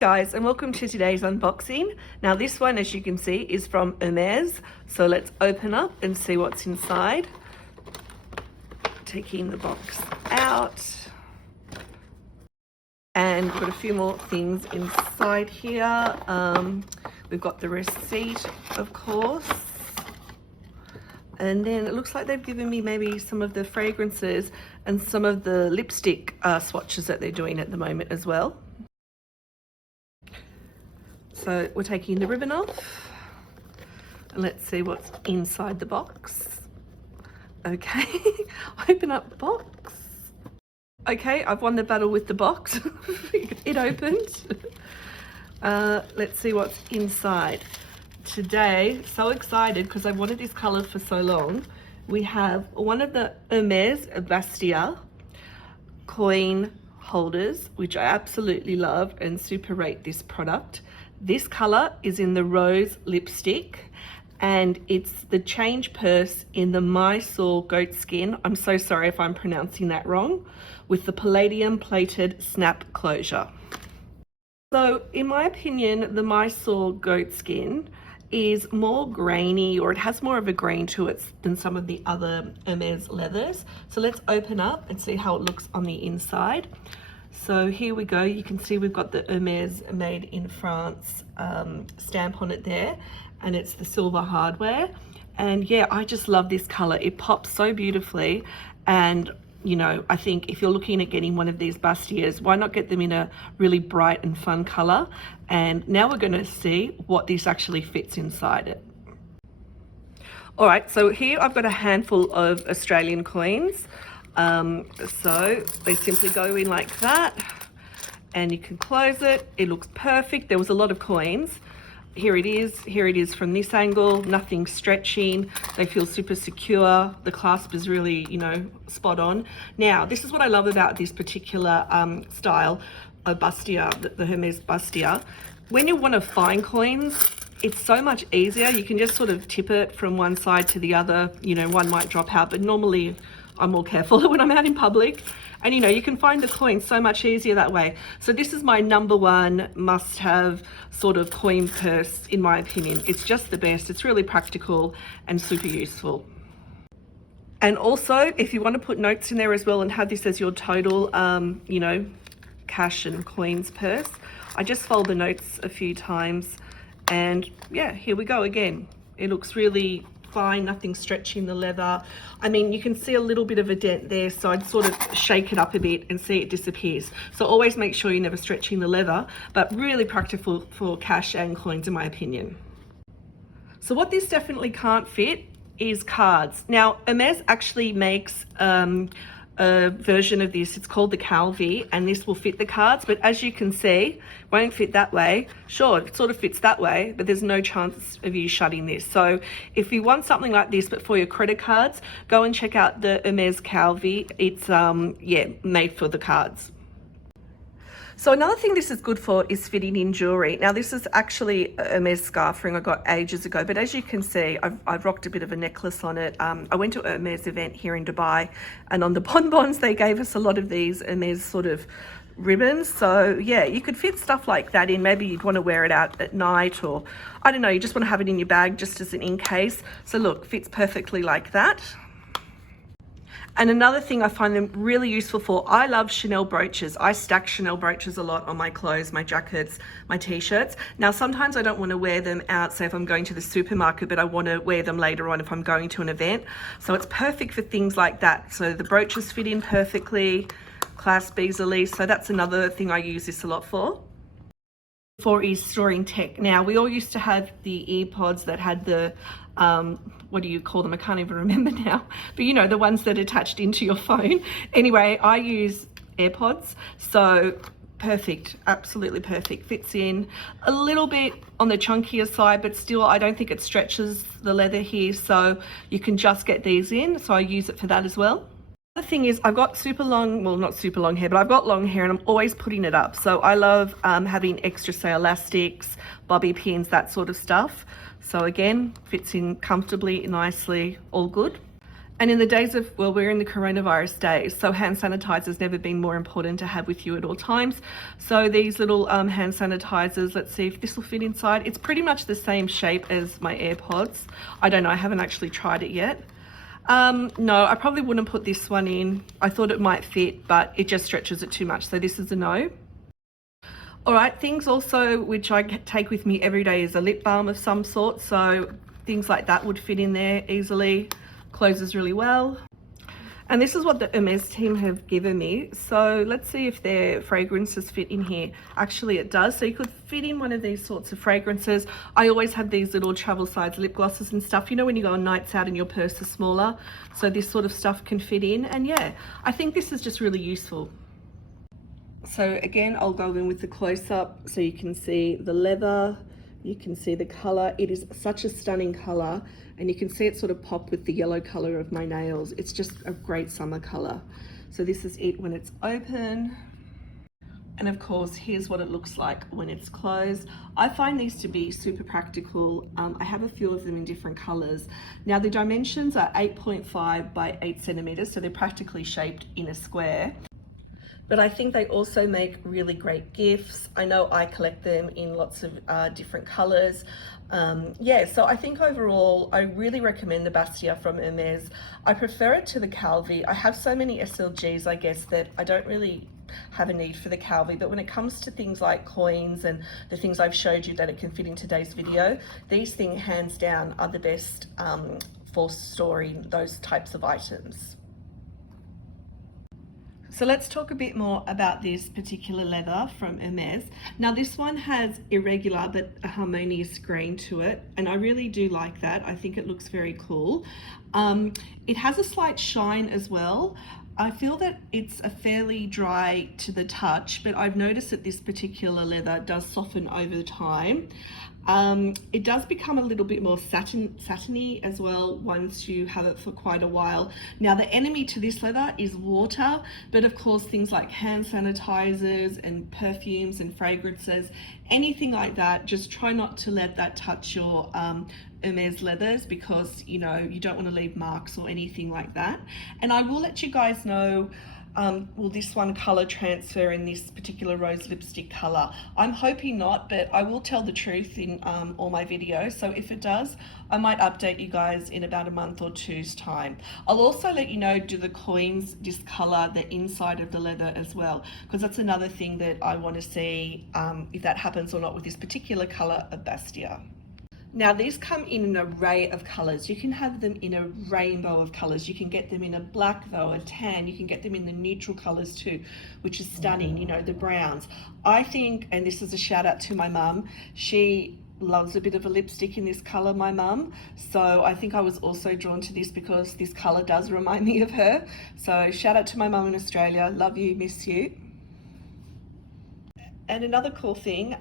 Guys, and welcome to today's unboxing. Now this one, as you can see, is from Hermes, so let's open up and see what's inside. Taking the box out, and we've got a few more things inside here. We've got the receipt, of course, and then it looks like they've given me maybe some of the fragrances and some of the lipstick swatches that they're doing at the moment as well. So we're taking the ribbon off and let's see what's inside the box. Okay, open up the box. Okay, I've won the battle with the box. It opened. Let's see what's inside. Today, so excited because I've wanted this color for so long. We have one of the Hermes Bastia coin holders, which I absolutely love and super rate this product. This color is in the rose lipstick, and it's the change purse in the Mysore goat skin. I'm so sorry if I'm pronouncing that wrong, with the palladium plated snap closure. So in my opinion, the Mysore goat skin is more grainy, or it has more of a grain to it than some of the other Hermes leathers. So let's open up and see how it looks on the inside. So here we go. You can see we've got the Hermes made in France stamp on it there, and it's the silver hardware. And yeah, I just love this color. It pops so beautifully, and you know, I think if you're looking at getting one of these Bastias, why not get them in a really bright and fun color? And now we're going to see what this actually fits inside it. All right, so here I've got a handful of Australian coins. So they simply go in like that, and you can close it. It looks perfect. There was a lot of coins. Here it is from this angle, nothing stretching. They feel super secure. The clasp is really, you know, spot on. Now, this is what I love about this particular style of Bastia, the Hermes Bastia. When you want to find coins, it's so much easier. You can just sort of tip it from one side to the other. You know, one might drop out, but normally I'm more careful when I'm out in public. And you know, you can find the coins so much easier that way. So this is my #1 must-have sort of coin purse, in my opinion. It's just the best. It's really practical and super useful. And also, if you want to put notes in there as well and have this as your total, you know, cash and coins purse, I just fold the notes a few times, and yeah, here we go again. It looks really fine, nothing stretching the leather. I mean, you can see a little bit of a dent there, so I'd sort of shake it up a bit and see it disappears. So always make sure you're never stretching the leather, but really practical for cash and coins in my opinion. So what this definitely can't fit is cards. Now, Hermes actually makes a version of this. It's called the Calvi, and this will fit the cards, but as you can see, won't fit that way. Sure, it sort of fits that way, but there's no chance of you shutting this. So if you want something like this but for your credit cards, go and check out the Hermes Calvi. It's yeah, made for the cards. So another thing this is good for is fitting in jewelry. Now this is actually a Hermes scarf ring I got ages ago, but as you can see, I've rocked a bit of a necklace on it. I went to a Hermes event here in Dubai, and on the bonbons they gave us a lot of these Hermes sort of ribbons. So yeah, you could fit stuff like that in. Maybe you'd want to wear it out at night, or I don't know, you just want to have it in your bag just as an in case. So look, fits perfectly like that. And another thing I find them really useful for, I love Chanel brooches. I stack Chanel brooches a lot on my clothes, my jackets, my t-shirts. Now, sometimes I don't want to wear them out, say if I'm going to the supermarket, but I want to wear them later on if I'm going to an event. So it's perfect for things like that. So the brooches fit in perfectly, clasp easily. So that's another thing I use this a lot for. Is storing tech. Now, we all used to have the earpods that had the what do you call them? I can't even remember now, but you know, the ones that attached into your phone. Anyway, I use AirPods, so perfect, absolutely perfect. Fits in a little bit on the chunkier side, but still I don't think it stretches the leather here, so you can just get these in, so I use it for that as well. The thing is, I've got super long, well not super long hair, but I've got long hair and I'm always putting it up. So I love having extra, say, elastics, bobby pins, that sort of stuff. So again, fits in comfortably, nicely, all good. And in the days of, well, we're in the coronavirus days, so hand sanitizer's never been more important to have with you at all times. So these little hand sanitizers, let's see if this will fit inside. It's pretty much the same shape as my AirPods. I don't know, I haven't actually tried it yet. No, I probably wouldn't put this one in. I thought it might fit, but it just stretches it too much. So this is a no. All right, things also which I take with me every day is a lip balm of some sort. So things like that would fit in there easily. Closes really well. And this is what the Hermes team have given me. So let's see if their fragrances fit in here. Actually it does. So you could fit in one of these sorts of fragrances. I always have these little travel size lip glosses and stuff. You know when you go on nights out and your purse is smaller? So this sort of stuff can fit in. And yeah, I think this is just really useful. So again, I'll go in with the close-up so you can see the leather. You can see the color. It is such a stunning color, and you can see it sort of pop with the yellow color of my nails. It's just a great summer color. So this is it when it's open. And of course, here's what it looks like when it's closed. I find these to be super practical. I have a few of them in different colors. Now the dimensions are 8.5 by 8 centimeters, so they're practically shaped in a square. But I think they also make really great gifts. I know I collect them in lots of different colors. Yeah, so I think overall, I really recommend the Bastia from Hermes. I prefer it to the Calvi. I have so many SLGs, I guess, that I don't really have a need for the Calvi, but when it comes to things like coins and the things I've showed you that it can fit in today's video, these things hands down are the best for storing those types of items. So let's talk a bit more about this particular leather from Hermes. Now this one has irregular but a harmonious grain to it, and I really do like that. I think it looks very cool. It has a slight shine as well. I feel that it's a fairly dry to the touch, but I've noticed that this particular leather does soften over time. It does become a little bit more satiny as well once you have it for quite a while. Now the enemy to this leather is water, but of course things like hand sanitizers and perfumes and fragrances, anything like that, just try not to let that touch your Hermes leathers, because you know you don't want to leave marks or anything like that. And I will let you guys know, will this one color transfer in this particular rose lipstick color? I'm hoping not, but I will tell the truth in all my videos. So if it does, I might update you guys in about a month or two's time. I'll also let you know, do the coins discolor the inside of the leather as well, because that's another thing that I want to see if that happens or not with this particular color of Bastia. Now these come in an array of colors. You can have them in a rainbow of colors. You can get them in a black though, a tan. You can get them in the neutral colors too, which is stunning, you know, the browns. I think, and this is a shout out to my mum, she loves a bit of a lipstick in this color, my mum. So I think I was also drawn to this because this color does remind me of her. So shout out to my mum in Australia. Love you, miss you. And another cool thing,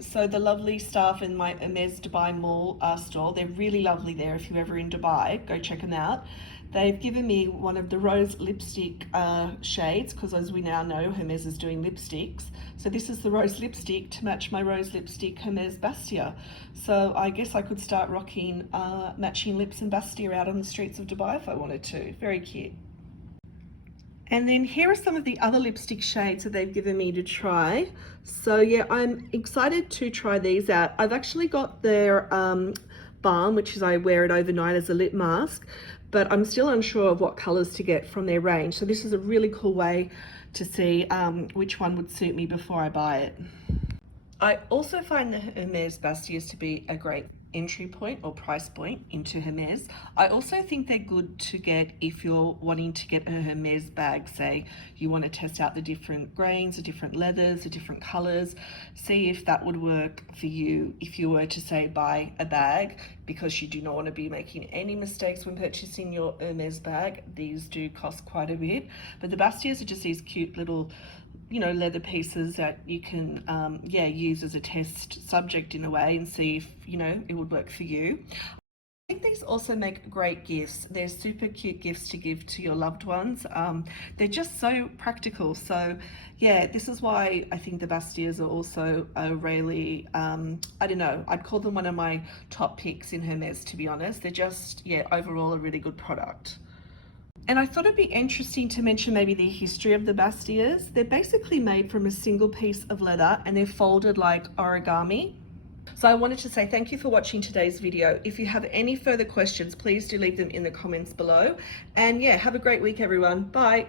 so the lovely staff in my Hermes Dubai Mall store, they're really lovely there. If you're ever in Dubai, go check them out. They've given me one of the rose lipstick shades, because as we now know, Hermes is doing lipsticks. So this is the rose lipstick to match my rose lipstick Hermes Bastia. So I guess I could start rocking matching lips and Bastia out on the streets of Dubai if I wanted to. Very cute. And then here are some of the other lipstick shades that they've given me to try. So yeah, I'm excited to try these out. I've actually got their balm, which is I wear it overnight as a lip mask, but I'm still unsure of what colors to get from their range. So this is a really cool way to see which one would suit me before I buy it. I also find the Hermes Bastias to be a great entry point or price point into Hermes. I also think they're good to get if you're wanting to get a Hermes bag. Say you want to test out the different grains, the different leathers, the different colors, see if that would work for you if you were to say buy a bag, because you do not want to be making any mistakes when purchasing your Hermes bag. These do cost quite a bit, but the Bastias are just these cute little, you know, leather pieces that you can yeah, use as a test subject in a way and see if, you know, it would work for you. I think these also make great gifts. They're super cute gifts to give to your loved ones. They're just so practical. So yeah, this is why I think the Bastias are also a really, I don't know, I'd call them one of my top picks in Hermes, to be honest. They're just, yeah, overall a really good product. And I thought it'd be interesting to mention maybe the history of the Bastias. They're basically made from a single piece of leather and they're folded like origami. So I wanted to say thank you for watching today's video. If you have any further questions, please do leave them in the comments below. And yeah, have a great week, everyone. Bye.